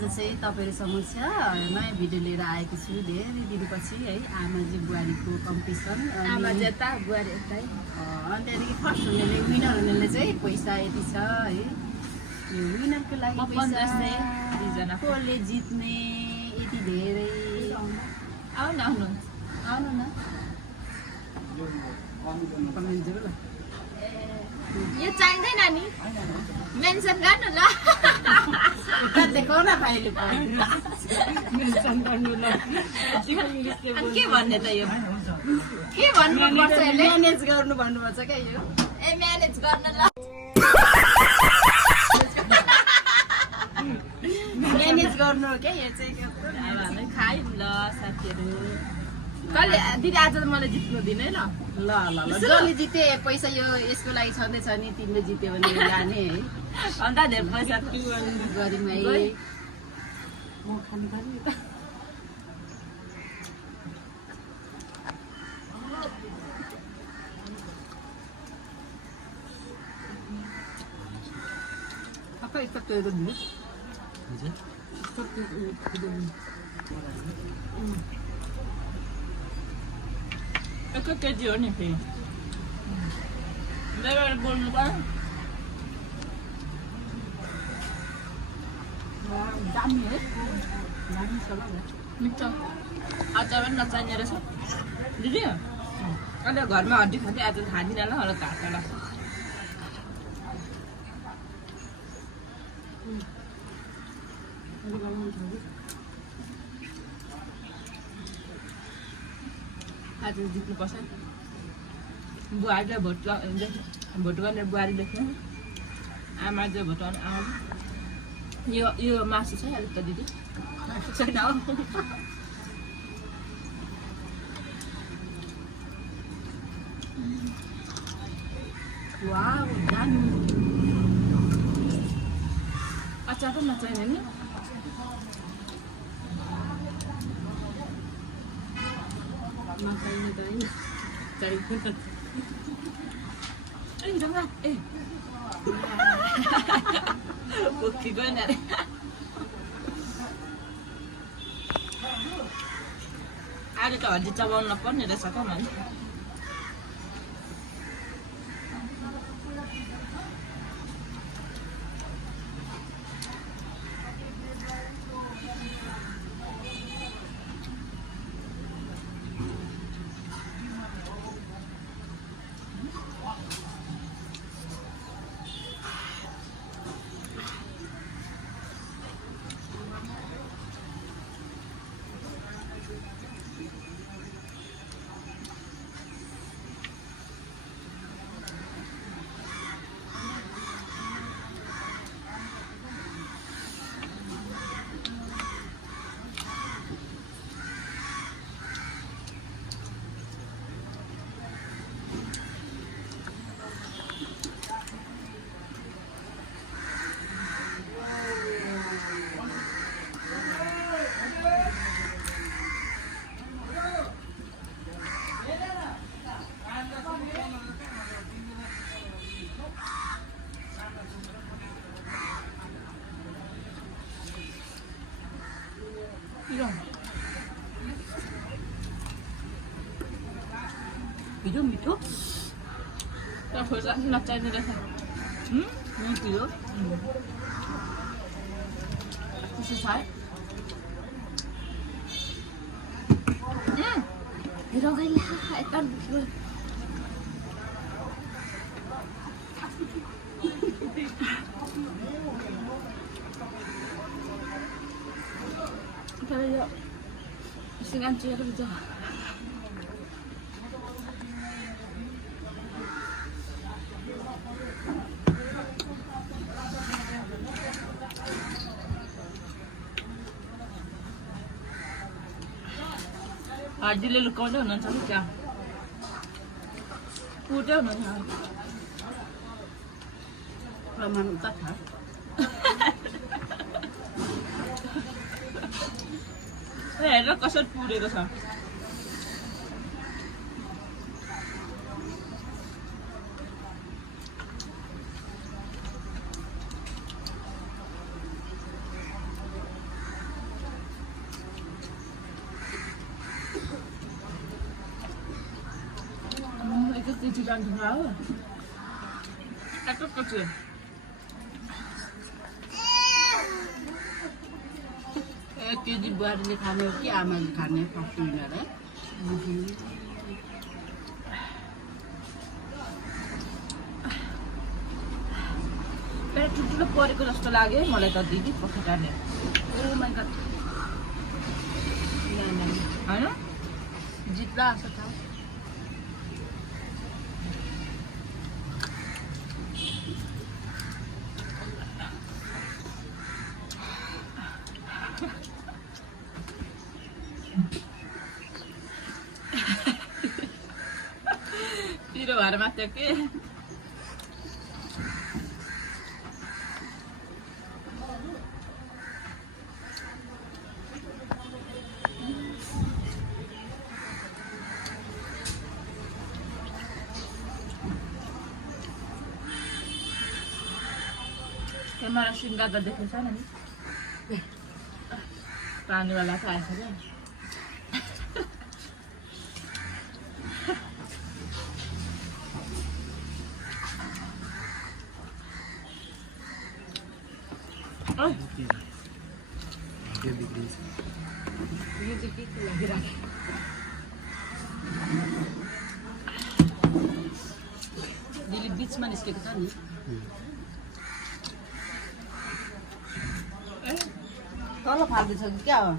आज चाहिँ तपाईँहरू समक्ष नयाँ भिडियो लिएर आएको छु। धेरै दिनपछि है आमाजी बुहारीको कम्पिटिसन। आमाजी यता बुहारी यतै। अनि त्यहाँदेखि फर्स्ट हुनेले विनर हुनेले चाहिँ पैसा यति छ है। यो विनरको लागि पैसा कसले जित्ने यति धेरै। आउनु आउनु न कमेन्ट दिनु ल। यो चाहिँदैन नि मेन्सन गर्नु ल। देखाउ न भाइले मेन्सन गर्नु ल। के भन्ने त यो के भन्नुपर्छ यसले? म्यानेज गर्नु भन्नुपर्छ क्या यो। ए म्यानेज गर्न ल। म्यानेज गर्नु हो क्या यो चाहिँ। हामी खायौँ ल साथीहरू। कहिले दिदी आज त मलाई जित्नु दिने ल। ल ल ल जसले जिते पैसा यो यसको लागि छँदैछ नि। तिमीले जित्यो भने लाने है। अन्त धेरै पैसा गरौँ है। म खानु पर्ने त। apa itu turun dulu? Aku kerja ni pe. Dah boleh kan? दामी है दामी छ ल। मिठो अचार पनि नचाहिने रहेछ दिदी। अहिले घरमा हड्डी खाँदै आज खाँदिनँ ल होला घाँटालाई। आज जित्नुपर्छ। बुहारीलाई भोट गर्ने बुहारी लेख्नु। आमा चाहिँ भोट गर्ने आमा। यो मासु छ अलिक त दिदी छैन हो। वाउ दामी। अचार पनि नचाहिने नि। नचाहिने त है चाहिन्छ। ए रङ्गा ए ओके गएन अरे। आज त हड्डी चबाउनु नपर्ने रहेछ त मैले। मिठो मिठो तर पैसा नचाहिने रहेछ। मिठो खुसी छ है। रगाइला यता तर यो सिँगान चिएर हुन्छ। हड्डीले लुकाउँदै हुनुहुन्छ कि क्या कुटै हुनुहुन्छ। प्रमाण उता छ। हेरेर कसरी पुरेको छ। चिठी जान्छ हो टक्क छु 1 केजी बुहारीले खाने हो कि आमाले खाने फर्स्ट विनर है पेट ठुल्ठुलो परेको जस्तो लाग्यो मलाई त दिदी पखेटाले ओ माय गॉड हैन जित्ला असं था पिरो भएर माथि के क्यामेरा सिन गर्दा देखेछ नि पानीवाला त आएछ क्या यो चाहिँ के लागिरहेको दिली बिचमा निस्केको छ नि तल फाल्दैछ कि क्या हो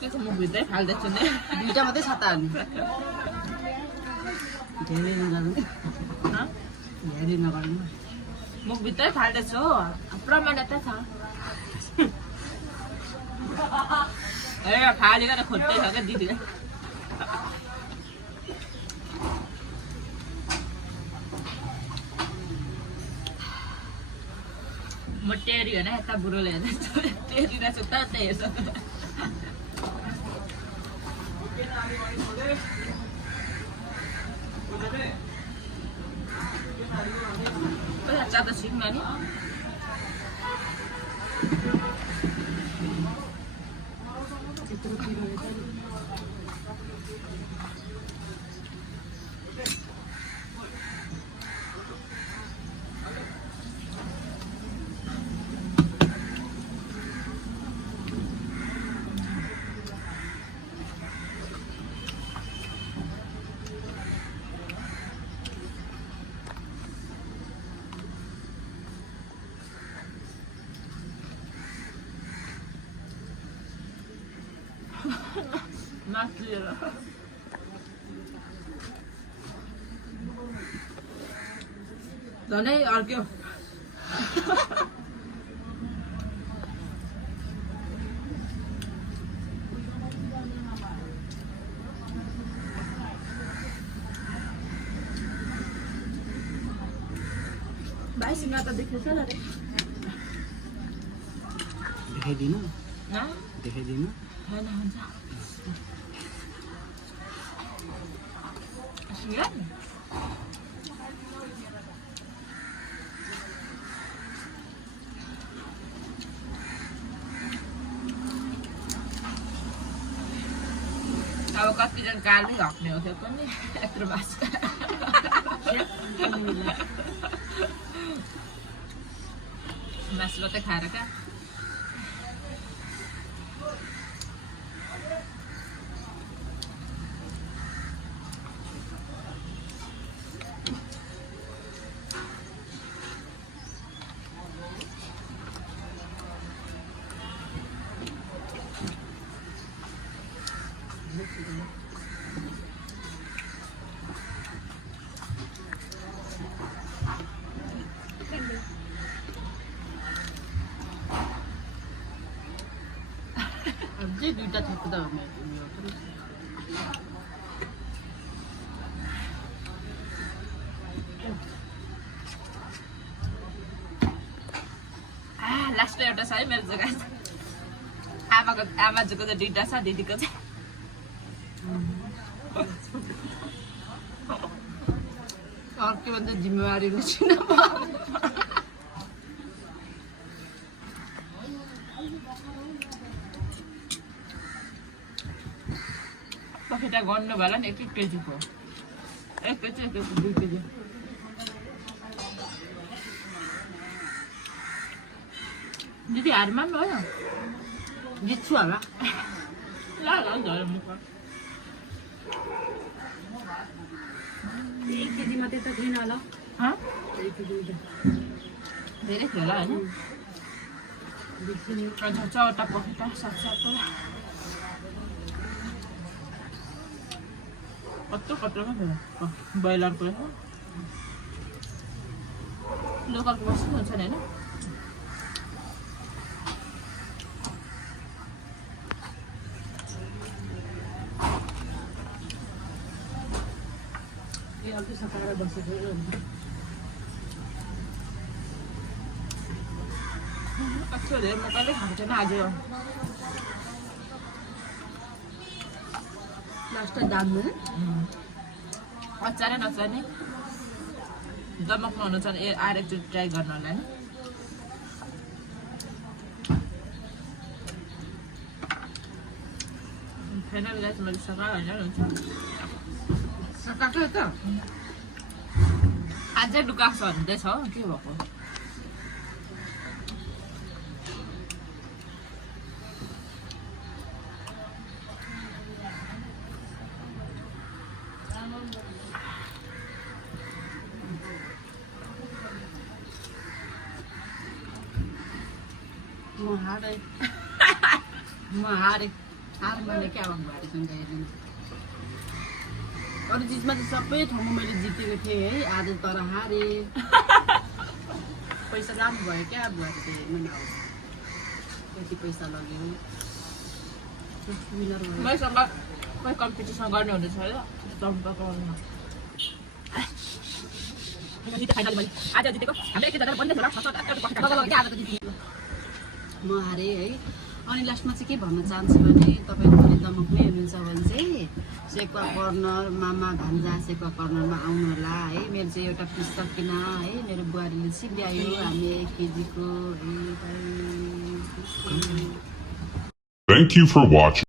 के छ म भित्रै फाल्दैछु नि दुईटा मात्रै छ त अनि धेरै नगर्नु धेरै नगर्नु मुख भित्रै फाल्दैछु हो प्रमाण त छ ए फालिकन खोज्दै छ क्या दिदीले म टेरी होइन यता बुढोले हेर्दैछु टेरी रहेछ त त्यही हेर्छ पहिला चाँडो सिक्नु नि त्यत्रो पिरो रहेछ नि मासुलिएर झनै अर्क्यो भाइसँग त देखेछ ल रे देखाइदिनु न देखाइदिनु होइन हुन्छ सिंगार अब कतिजना गाली हक्ने हो त्यो पनि यत्रो बाँच्छ मासु मात्रै खाएर क्या अझै दुईटा थप्दा हो लास्ट एउटा छ है मेरो जग्गा आमाजुको त दुईटा छ दिदीको चाहिँ अर्को भन्छ जिम्मेवारी नछिन पखेटा गर्नु होला नि 1 केजीको 1 केजी 2 केजी दिदी हार मान्नु होइन जित्छु होला ल झरे मुख 1 केजी मात्रै त थिएन होला 1 केजी धेरै थियो होला होइन अन्त चौवटा पखेटा सातवटा कत्रोमा थियो ब्रोइलरको लोकलको बस्नु हुन्छ नि होइन अल्छी सकाएर बसेको कस्तो धेरै म कहिले खाएको छैन आज लास्ट दाम अचारै नचाहिने दमकमा हुनु छ भने आएर एकचोटि ट्राई गर्नु होला होइन फाइनल गाइस मैले सकाएर होइन हुन्छ सकाएको त अझै डुकास हुँदैछ हो के भएको म हारेँ मैले क्या अब भारीसँग हेरिदिनु अरू चिजमा त सबै ठाउँमा मैले जितेको थिएँ है आज तर हारेँ पैसा राम्रो भयो क्या भएर त हेर्नु न कति पैसा लग्यो विनर भयो मैसँग कोही कम्पिटिसन गर्ने हुँदैछ है चम्पामा आज जितेको हामीले एकजना बन्दै म हारेँ है अनि लास्टमा चाहिँ के भन्न चाहन्छु भने तपाईँहरू पनि दमकमै हुनुहुन्छ भने चाहिँ सेक्वा कर्नर मामा भान्जा सेक्वा कर्नरमा आउनु होला है मेरो चाहिँ एउटा पिस सकिन है मेरो बुहारीले सिध्यायो हामी 1 केजीको Thank you for watching.